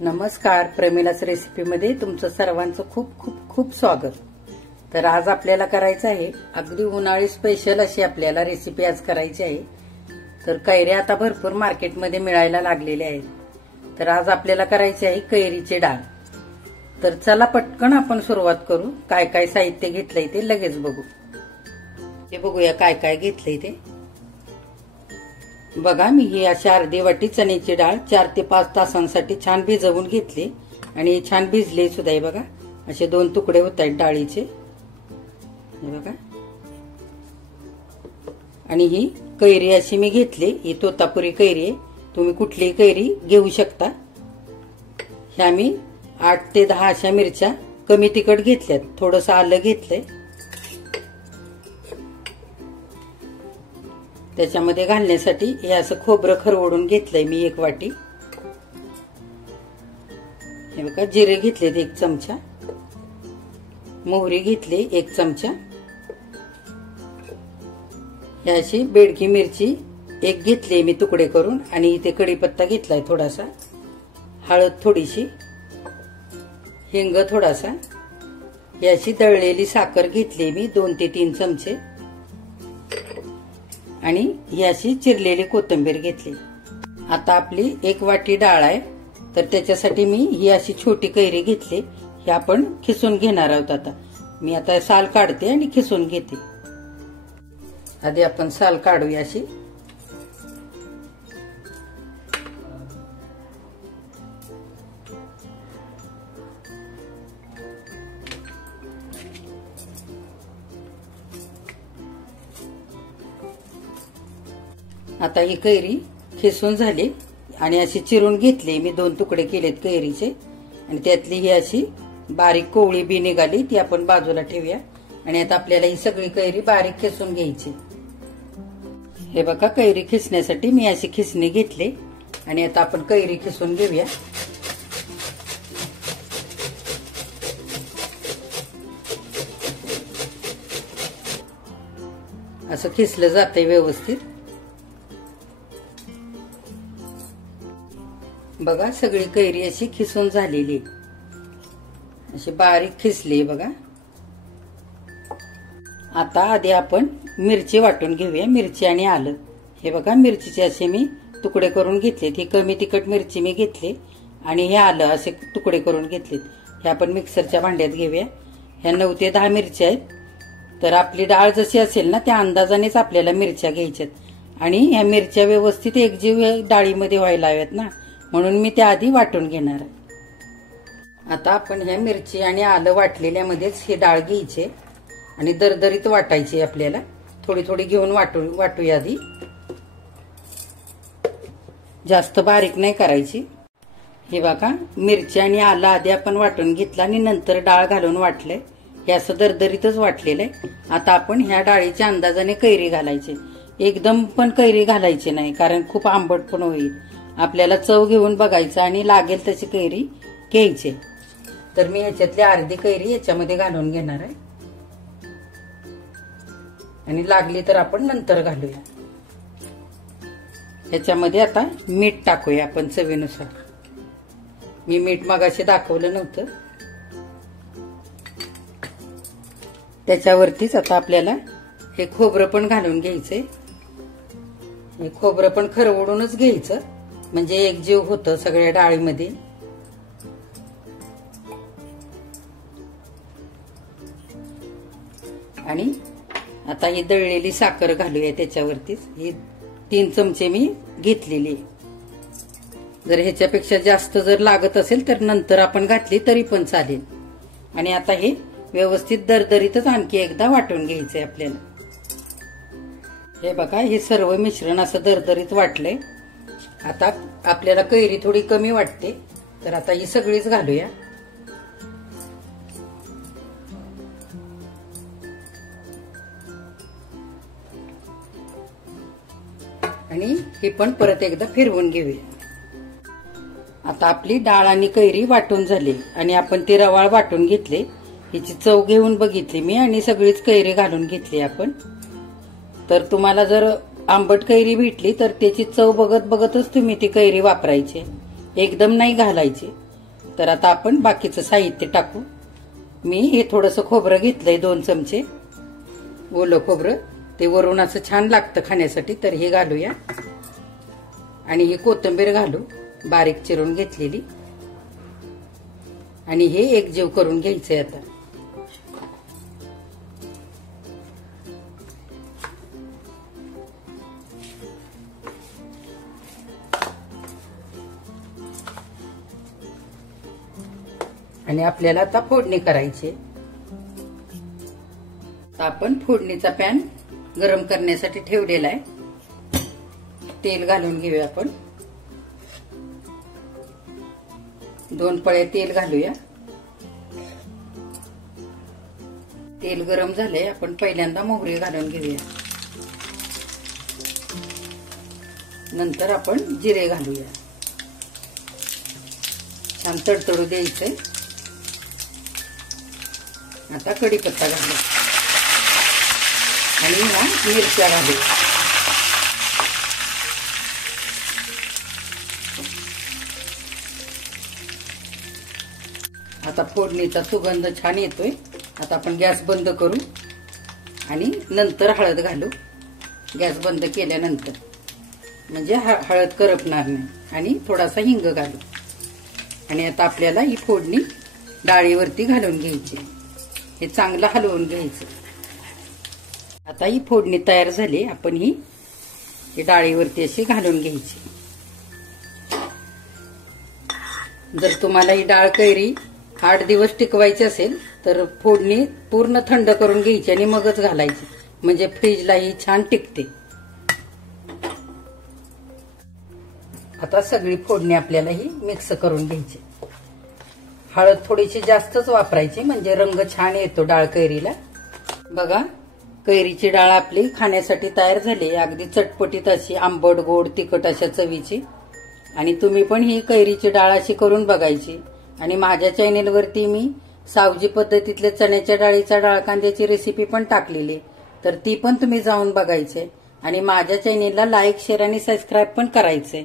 नमस्कार, प्रेमिला's रेसिपीमध्ये तुमचं सर्वांचं खूप खूप खूप स्वागत। तर आज आपल्याला करायचं आहे अगदी उन्हाळी स्पेशल अशी आपल्याला रेसिपी आज करायची आहे। तर कैऱ्या आता भरपूर मार्केटमध्ये मिळायला लागलेल्या आहेत। तर आज आपल्याला करायची आहे कैरीची डाळ। तर चला पटकन आपण सुरुवात करू। काय काय साहित्य घेतलंय ते लगेच बघू। हे बघूया काय काय घेतलंय ते। बघा, मी ही अशी अर्धी वाटी चण्याची डाळ 4 ते 5 तासांसाठी छान भिजवून घेतली आणि छान भिजले सुद्धा आहे। बघा, असे 2 तुकडे होत आहेत डाळीचे, हे बघा। आणि ही कैरी अशी मी घेतली, ही तोतापुरी कैरी आहे। तुम्ही कुठलीही कैरी घेऊ शकता। ह्या मी 8 ते 10 अशा मिरच्या कमी तिखट घेतल्यात, थोडंसं आलं घेतलंय। त्याच्यामध्ये घालण्यासाठी हे असं खोबरं खरवडून घेतलंय मी 1 वाटी। हे बघा, जिरे घेतलेत 1 चमचा, मोहरी घेतली 1 चमचा, ही अशी बेडकी मिरची 1 घेतली मी तुकडे करून, आणि इथे कढीपत्ता घेतलाय थोडासा, हळद थोडीशी, हिंग थोडासा, ही अशी दळलेली साखर घेतली मी 2 ते 3 चमचे, आणि ही अशी चिरलेली कोथिंबीर घेतली। आता आपली 1 वाटी डाळ आहे, तर त्याच्यासाठी मी ही अशी छोटी कैरी घेतली। ही आपण खिसून घेणार आहोत। आता मी आता साल काढते आणि खिसून घेते। आधी आपण साल काढूया अशी। आता ही कैरी खिसून झाली आणि अशी चिरून घेतली मी, 2 तुकडे केलेत कैरीचे, आणि त्यातली ही अशी बारीक कोवळी बी निघाली, ती आपण बाजूला ठेवूया। आणि आता आपल्याला ही सगळी कैरी बारीक खिसून घ्यायची। हे बघा, कैरी खिसण्यासाठी मी अशी खिसणी घेतली, आणि आता आपण कैरी खिसून घेऊया। असं खिसलं जातंय व्यवस्थित। बघा, सगळी कैरी अशी खिसून झालेली, अशी बारीक खिसली बघा। आता आधी आपण मिरची वाटून घेऊया, मिरची आणि आलं। हे बघा, मिरचीचे असे मी तुकडे करून घेतलेत। ही कमी तिखट मिरची मी घेतली, आणि हे आलं असे तुकडे करून घेतलेत। हे आपण मिक्सरच्या भांड्यात घेऊया। ह्या 9 ते 10 मिरच्या आहेत। तर आपली डाळ जशी असेल ना, त्या अंदाजानेच आपल्याला मिरच्या घ्यायच्यात, आणि ह्या मिरच्या व्यवस्थित एकजीव डाळीमध्ये व्हायला हव्यात ना, म्हणून मी त्या आधी वाटून घेणार आहे। आता आपण ह्या मिरची आणि आलं वाटलेल्यामध्येच ही डाळ घ्यायची आणि दरदरीत वाटायची आपल्याला। थोडी थोडी घेऊन वाटूया आधी, जास्त बारीक नाही करायची। हे बघा, मिरची आणि आलं आधी आपण वाटून घेतलं आणि नंतर डाळ घालून वाटलंय। हे असं दरदरीतच वाटलेलं आहे। आता आपण ह्या डाळीच्या अंदाजाने कैरी घालायची, एकदम पण कैरी घालायची नाही, कारण खूप आंबट पण होईल। आपल्याला चव घेऊन बघायचं आणि लागेल तशी कैरी घ्यायची। तर मी ह्याच्यातली अर्धी कैरी याच्यामध्ये घालून घेणार आहे, आणि लागली तर आपण नंतर घालूया। ह्याच्यामध्ये आता मीठ टाकूया आपण चवीनुसार। मी मीठ मगाशी दाखवलं नव्हतं। त्याच्यावरतीच आता आपल्याला हे खोबरं पण घालून घ्यायचंय। हे खोबरं पण खरवडूनच घ्यायचं, म्हणजे एकजीव होतं सगळ्या डाळीमध्ये। आणि आता ही दळलेली साखर घालूया त्याच्यावरतीच। ही 3 चमचे मी घेतलेली। जर ह्याच्यापेक्षा जास्त जर लागत असेल तर नंतर आपण घातली तरी पण चालेल। आणि आता हे व्यवस्थित दरदरीतच आणखी एकदा वाटून घ्यायचंय आपल्याला। हे बघा, हे सर्व मिश्रण असं दरदरीत वाटलंय। आता आपल्याला कैरी थोडी कमी वाटते, तर आता ही सगळीच घालूया। आणि ही पण परत एकदा फिरवून घेऊया। आता आपली डाळ आणि कैरी वाटून झाली, आणि आपण ती रवाळ वाटून घेतले। हिची चव घेऊन बघितली मी, आणि सगळीच कैरी घालून घेतली आपण। तर तुम्हाला जर आंबट कैरी भेटली तर त्याची चव बघत बघतच तुम्ही ती कैरी वापरायची, एकदम नाही घालायची। तर आता आपण बाकीचं साहित्य टाकू. मी हे थोडंसं खोबरं घेतलंय 2 चमचे ओलं खोबरं. ते वरून असं छान लागतं खाण्यासाठी, तर हे घालूया. आणि ही कोथिंबीर घालू बारीक चिरून घेतलेली. आणि हे एकजीव करून घ्यायचंय आता. आणि आपल्याला आता फोडणी करायची. आपण फोडणीचा पॅन गरम करण्यासाठी ठेवलेला आहे. तेल घालून घेऊया आपण. 2 पळे तेल घालूया. तेल गरम झाले. आपण पहिल्यांदा मोहरी घालून घेऊया. नंतर आपण जिरे घालूया. छान तडतडू द्यायचंय. आता कढीपत्ता घालू आणि ह्या मिरच्या घालू. आता फोडणीचा सुगंध छान येतोय. आता आपण गॅस बंद करू आणि नंतर हळद घालू. गॅस बंद केल्यानंतर म्हणजे हळद करपणार नाही. आणि थोडासा हिंग घालू. आणि आता आपल्याला ही फोडणी डाळीवरती घालून घ्यायची. हे चांगलं हलवून घ्यायचं. आता ही फोडणी तयार झाली. आपण ही डाळीवरती अशी घालून घ्यायची. जर तुम्हाला ही डाळ कैरी 8 दिवस टिकवायची असेल तर फोडणी पूर्ण थंड करून घ्यायची आणि मगच घालायची, म्हणजे फ्रीजला ही छान टिकते. आता सगळी फोडणी आपल्याला ही मिक्स करून घ्यायची. हळद थोडीशी जास्तच वापरायची, म्हणजे रंग छान येतो डाळ कैरीला. बघा, कैरीची डाळ आपली खाण्यासाठी तयार झाली. अगदी चटपटीत अशी आंबट गोड तिखट अशा चवीची. आणि तुम्ही पण ही कैरीची डाळ अशी करून बघायची. आणि माझ्या चॅनेलवरती मी सावजी पद्धतीतले चण्याच्या डाळीचा डाळ कांद्याची रेसिपी पण टाकलेली, तर ती पण तुम्ही जाऊन बघायचे. आणि माझ्या चॅनेलला लाईक, शेअर आणि सबस्क्राईब पण करायचे.